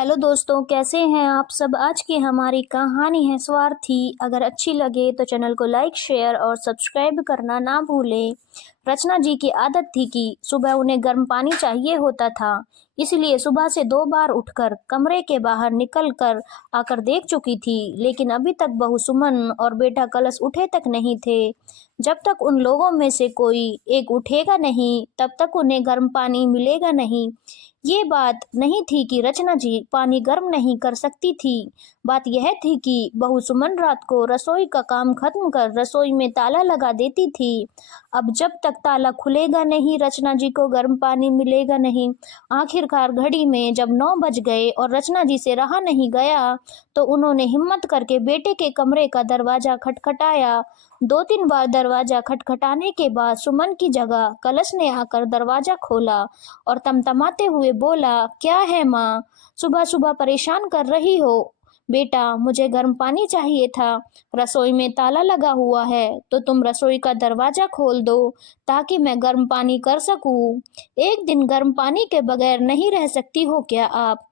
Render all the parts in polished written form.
Hello दोस्तों, कैसे हैं आप सब। आज की हमारी कहानी है स्वार्थी। अगर अच्छी लगे तो चैनल को लाइक शेयर और सब्सक्राइब करना ना भूलें। रचना जी की आदत थी कि सुबह उन्हें गर्म पानी चाहिए होता था, इसलिए सुबह से 2 बार उठकर कमरे के बाहर निकल कर आकर देख चुकी थी, लेकिन अभी तक बहू सुमन और बेटा कलश उठे तक नहीं थे। जब तक उन लोगों में से कोई एक उठेगा नहीं तब तक उन्हें गर्म पानी मिलेगा नहीं। ये बात नहीं थी कि रचना जी पानी गर्म नहीं कर सकती थी। बात यह थी कि बहू सुमन रात को रसोई का काम खत्म कर रसोई में ताला लगा देती थी। अब जब तक ताला खुलेगा नहीं, रचना जी को गर्म पानी मिलेगा नहीं। आखिरकार घड़ी में जब 9 बज गए और रचना जी से रहा नहीं गया, तो उन्होंने हिम्मत करके बेटे के कमरे का दरवाजा खटखटाया। 2-3 बार दरवाजा खटखटाने के बाद सुमन की जगह कलश ने आकर दरवाजा खोला और तमतमाते हुए बोला, क्या है माँ, सुबह सुबह परेशान कर रही हो। बेटा, मुझे गर्म पानी चाहिए था। रसोई में ताला लगा हुआ है, तो तुम रसोई का दरवाजा खोल दो ताकि मैं गर्म पानी कर सकूं। एक दिन गर्म पानी के बगैर नहीं रह सकती हो क्या आप?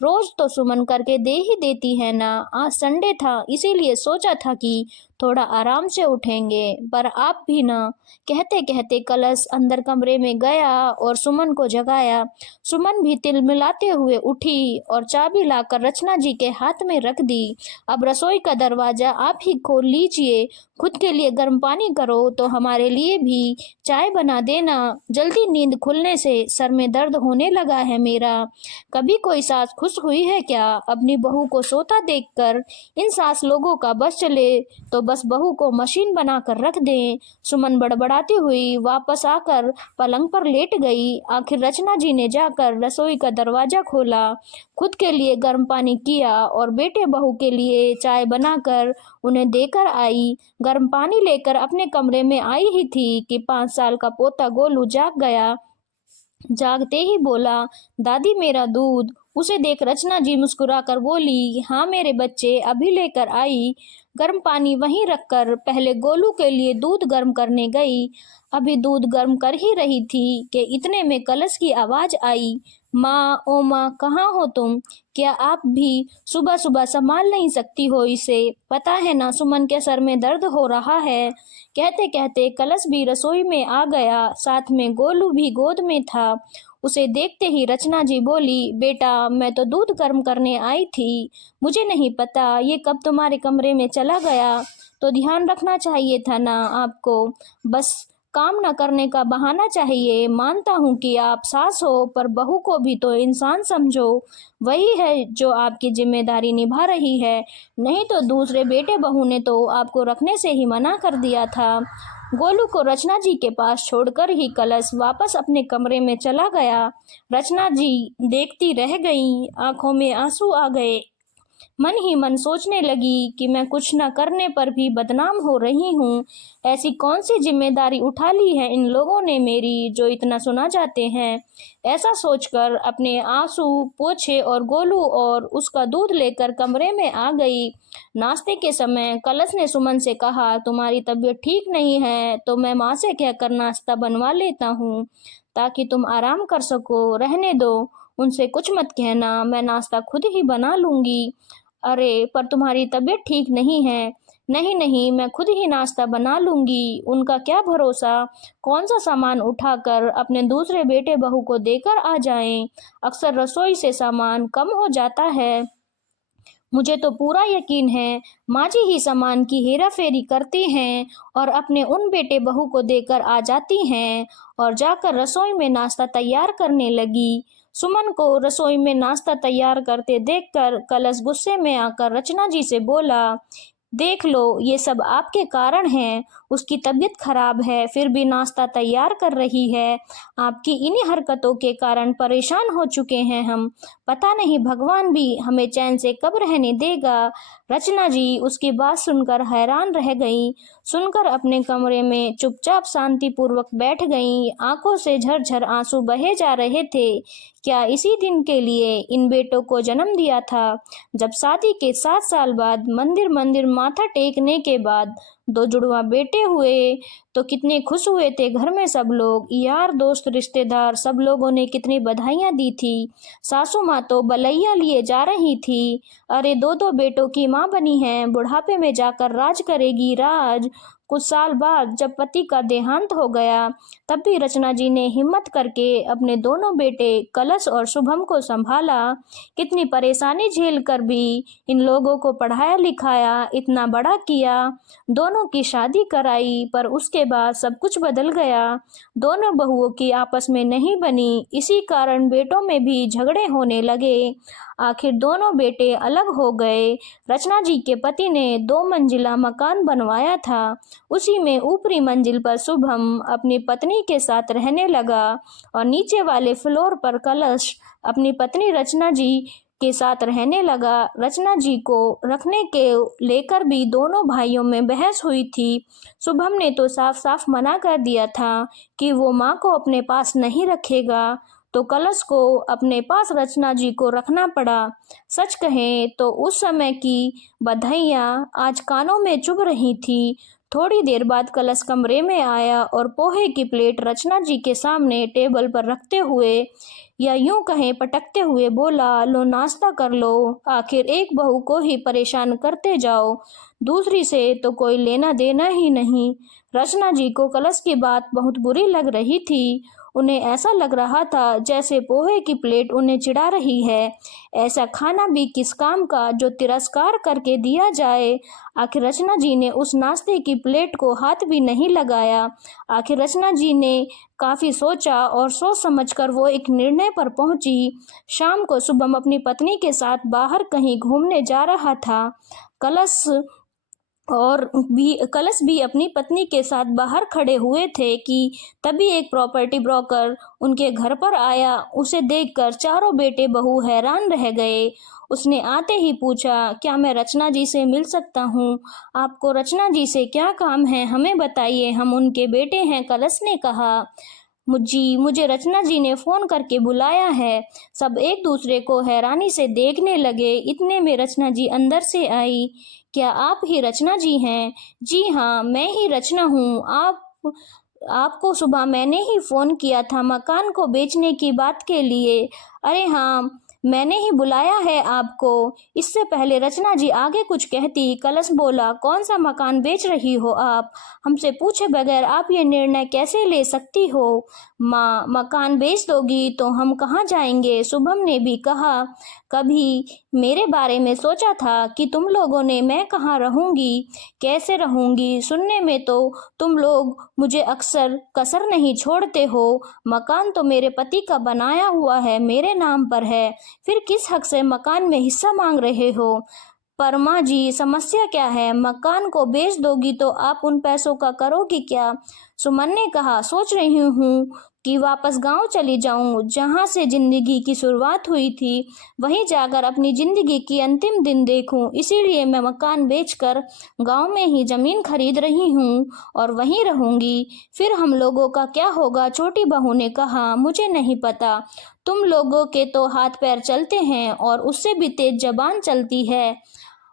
रोज तो सुमन करके दे ही देती है ना। आज संडे था, इसीलिए सोचा था कि थोड़ा आराम से उठेंगे, पर आप भी ना। कहते कहते कलश अंदर कमरे में गया और सुमन को जगाया। सुमन भी तिलमिलाते हुए उठी और चाबी लाकर रचना जी के हाथ में रख दी। अब रसोई का दरवाजा आप ही खोल लीजिए। खुद के लिए गर्म पानी करो तो हमारे लिए भी चाय बना देना। जल्दी, नींद खुलने से सर में दर्द होने लगा है मेरा। कभी कोई सास खुश हुई है क्या अपनी बहू को सोता देखकर? इन सास लोगों का बस चले तो बस बहू को मशीन बनाकर रख दें। सुमन बड़बड़ाती हुई वापस आकर पलंग पर लेट गई। आखिर रचना जी ने जाकर रसोई का दरवाजा खोला, खुद के लिए गर्म पानी किया और बेटे बहू के लिए चाय बनाकर उन्हें देकर आई। गर्म पानी लेकर अपने कमरे में आई ही थी कि 5 साल का पोता गोलू जाग गया। जागते ही बोला, दादी मेरा दूध। उसे देख रचना जी मुस्कुराकर बोली, हाँ मेरे बच्चे, अभी लेकर आई। गर्म पानी वहीं रखकर पहले गोलू के लिए दूध गर्म करने गई। अभी दूध गर्म कर ही रही थी कि इतने में कलश की आवाज आई, माँ, ओ माँ, कहाँ हो तुम? क्या आप भी सुबह सुबह संभाल नहीं सकती हो इसे? पता है ना सुमन के सर में दर्द हो रहा है। कहते कहते कलश भी रसोई में आ गया, साथ में गोलू भी गोद में था। उसे देखते ही रचना जी बोली, बेटा, मैं तो दूध गर्म करने आई थी, मुझे नहीं पता ये कब तुम्हारे कमरे में चला गया। तो ध्यान रखना चाहिए था ना आपको। बस काम न करने का बहाना चाहिए। मानता हूँ कि आप सास हो, पर बहू को भी तो इंसान समझो। वही है जो आपकी जिम्मेदारी निभा रही है, नहीं तो दूसरे बेटे बहू ने तो आपको रखने से ही मना कर दिया था। गोलू को रचना जी के पास छोड़कर ही कलश वापस अपने कमरे में चला गया। रचना जी देखती रह गईं, आंखों में आंसू आ गए। मन ही मन सोचने लगी कि मैं कुछ न करने पर भी बदनाम हो रही हूँ। ऐसी कौन सी जिम्मेदारी उठा ली है इन लोगों ने मेरी, जो इतना सुना जाते हैं। ऐसा सोचकर अपने आंसू पोंछे और गोलू और उसका दूध लेकर कमरे में आ गई। नाश्ते के समय कलश ने सुमन से कहा, तुम्हारी तबीयत ठीक नहीं है तो मैं माँ से कहकर नाश्ता बनवा लेता हूँ ताकि तुम आराम कर सको। रहने दो, उनसे कुछ मत कहना, मैं नाश्ता खुद ही बना लूंगी। अरे, पर तुम्हारी तबीयत ठीक नहीं है। नहीं नहीं, मैं खुद ही नाश्ता बना लूंगी। उनका क्या भरोसा, कौन सा सामान उठाकर अपने दूसरे बेटे बहू को देकर आ जाएं। अक्सर रसोई से सामान कम हो जाता है। मुझे तो पूरा यकीन है माँ जी ही सामान की हेरा फेरी करती हैं और अपने उन बेटे बहू को देकर आ जाती हैं। और जाकर रसोई में नाश्ता तैयार करने लगी। सुमन को रसोई में नाश्ता तैयार करते देखकर कलश गुस्से में आकर रचना जी से बोला, देख लो, ये सब आपके कारण है। उसकी तबीयत खराब है फिर भी नाश्ता तैयार कर रही है। आपकी इन्हीं हरकतों के कारण परेशान हो चुके हैं हम। पता नहीं भगवान भी हमें चैन से कब रहने देगा। रचना जी उसकी बात सुनकर हैरान रह गईं। सुनकर अपने कमरे में चुपचाप शांतिपूर्वक बैठ गईं। आंखों से झरझर आंसू बहे जा रहे थे। क्या इसी दिन के लिए इन बेटों को जन्म दिया था? जब शादी के 7 साल बाद मंदिर मंदिर माथा टेकने के बाद 2 जुड़वा बेटे हुए तो कितने खुश हुए थे घर में सब लोग, यार दोस्त रिश्तेदार सब लोगों ने कितनी बधाइयाँ दी थी। सासू माँ तो बलैया लिए जा रही थी, अरे 2 बेटों की माँ बनी है, बुढ़ापे में जाकर राज करेगी राज। कुछ साल बाद जब पति का देहांत हो गया तब भी रचना जी ने हिम्मत करके अपने दोनों बेटे कलश और शुभम को संभाला। कितनी परेशानी झेल कर भी इन लोगों को पढ़ाया लिखाया, इतना बड़ा किया, दोनों की शादी कराई, पर उसके बाद सब कुछ बदल गया। दोनों बहुओं की आपस में नहीं बनी, इसी कारण बेटों में भी झगड़े होने लगे। आखिर दोनों बेटे अलग हो गए। रचना जी के पति ने 2 मंजिला मकान बनवाया था, उसी में ऊपरी मंजिल पर शुभम अपनी पत्नी के साथ रहने लगा और नीचे वाले फ्लोर पर कलश अपनी पत्नी रचना जी के साथ रहने लगा। रचना जी को रखने के लेकर भी दोनों भाइयों में बहस हुई थी। शुभम ने तो साफ साफ मना कर दिया था कि वो माँ को अपने पास नहीं रखेगा, तो कलश को अपने पास रचना जी को रखना पड़ा। सच कहें तो उस समय की बधाइयाँ आज कानों में चुभ रही थी। थोड़ी देर बाद कलश कमरे में आया और पोहे की प्लेट रचना जी के सामने टेबल पर रखते हुए, या यूं कहें पटकते हुए बोला, लो नाश्ता कर लो, आखिर एक बहू को ही परेशान करते जाओ, दूसरी से तो कोई लेना देना ही नहीं। रचना जी को कलश की बात बहुत बुरी लग रही थी। उन्हें ऐसा लग रहा था जैसे पोहे की प्लेट उन्हें चिढ़ा रही है। ऐसा खाना भी किस काम का जो तिरस्कार करके दिया जाए। आखिर रचना जी ने उस नाश्ते की प्लेट को हाथ भी नहीं लगाया। आखिर रचना जी ने काफ़ी सोचा और सोच समझकर वो एक निर्णय पर पहुंची। शाम को शुभम अपनी पत्नी के साथ बाहर कहीं घूमने जा रहा था। कलश भी अपनी पत्नी के साथ बाहर खड़े हुए थे कि तभी एक प्रॉपर्टी ब्रोकर उनके घर पर आया। उसे देखकर चारों बेटे बहू हैरान रह गए। उसने आते ही पूछा, क्या मैं रचना जी से मिल सकता हूँ? आपको रचना जी से क्या काम है, हमें बताइए, हम उनके बेटे हैं। कलश ने कहा, मुझे रचना जी ने फ़ोन करके बुलाया है। सब एक दूसरे को हैरानी से देखने लगे। इतने में रचना जी अंदर से आई। क्या आप ही रचना जी हैं? जी हाँ, मैं ही रचना हूँ। आपको सुबह मैंने ही फ़ोन किया था मकान को बेचने की बात के लिए। अरे हाँ, मैंने ही बुलाया है आपको। इससे पहले रचना जी आगे कुछ कहती, कलश बोला, कौन सा मकान बेच रही हो आप? हमसे पूछे बगैर आप ये निर्णय कैसे ले सकती हो? माँ, मकान बेच दोगी तो हम कहाँ जाएंगे? शुभम ने भी कहा, कभी मेरे बारे में सोचा था कि तुम लोगों ने मैं कहाँ रहूंगी, कैसे रहूंगी? सुनने में तो तुम लोग मुझे अक्सर कसर नहीं छोड़ते हो। मकान तो मेरे पति का बनाया हुआ है, मेरे नाम पर है, फिर किस हक से मकान में हिस्सा मांग रहे हो? पर माँ जी, समस्या क्या है? मकान को बेच दोगी तो आप उन पैसों का करोगी क्या? सुमन ने कहा, सोच रही हूँ कि वापस गांव चली जाऊं, जहां से जिंदगी की शुरुआत हुई थी, वहीं जाकर अपनी जिंदगी की अंतिम दिन देखूं। इसीलिए मैं मकान बेचकर गांव में ही जमीन खरीद रही हूं और वहीं रहूंगी। फिर हम लोगों का क्या होगा? छोटी बहू ने कहा, मुझे नहीं पता, तुम लोगों के तो हाथ पैर चलते हैं और उससे भी तेज जबान चलती है।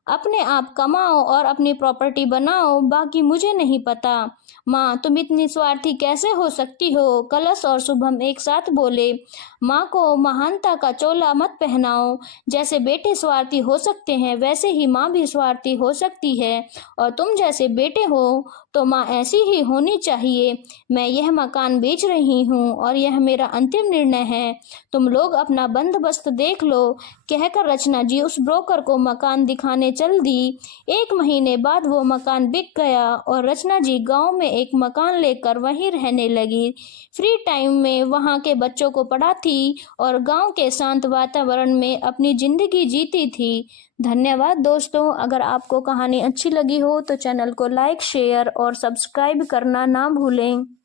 अपने आप कमाओ और अपनी प्रॉपर्टी बनाओ, बाकी मुझे नहीं पता। माँ, तुम इतनी स्वार्थी कैसे हो सकती हो? कलश और शुभम एक साथ बोले, माँ को महानता का चोला मत पहनाओ। जैसे बेटे स्वार्थी हो सकते हैं वैसे ही माँ भी स्वार्थी हो सकती है, और तुम जैसे बेटे हो तो माँ ऐसी ही होनी चाहिए। मैं यह मकान बेच रही हूँ और यह मेरा अंतिम निर्णय है। तुम लोग अपना बंदोबस्त देख लो। कहकर रचना जी उस ब्रोकर को मकान दिखाने चल दी। 1 महीने बाद वो मकान बिक गया और रचना जी गांव में एक मकान लेकर वहीं रहने लगी। फ्री टाइम में वहां के बच्चों को पढ़ाती और गांव के शांत वातावरण में अपनी जिंदगी जीती थी। धन्यवाद दोस्तों। अगर आपको कहानी अच्छी लगी हो तो चैनल को लाइक, शेयर और सब्सक्राइब करना ना भूलें।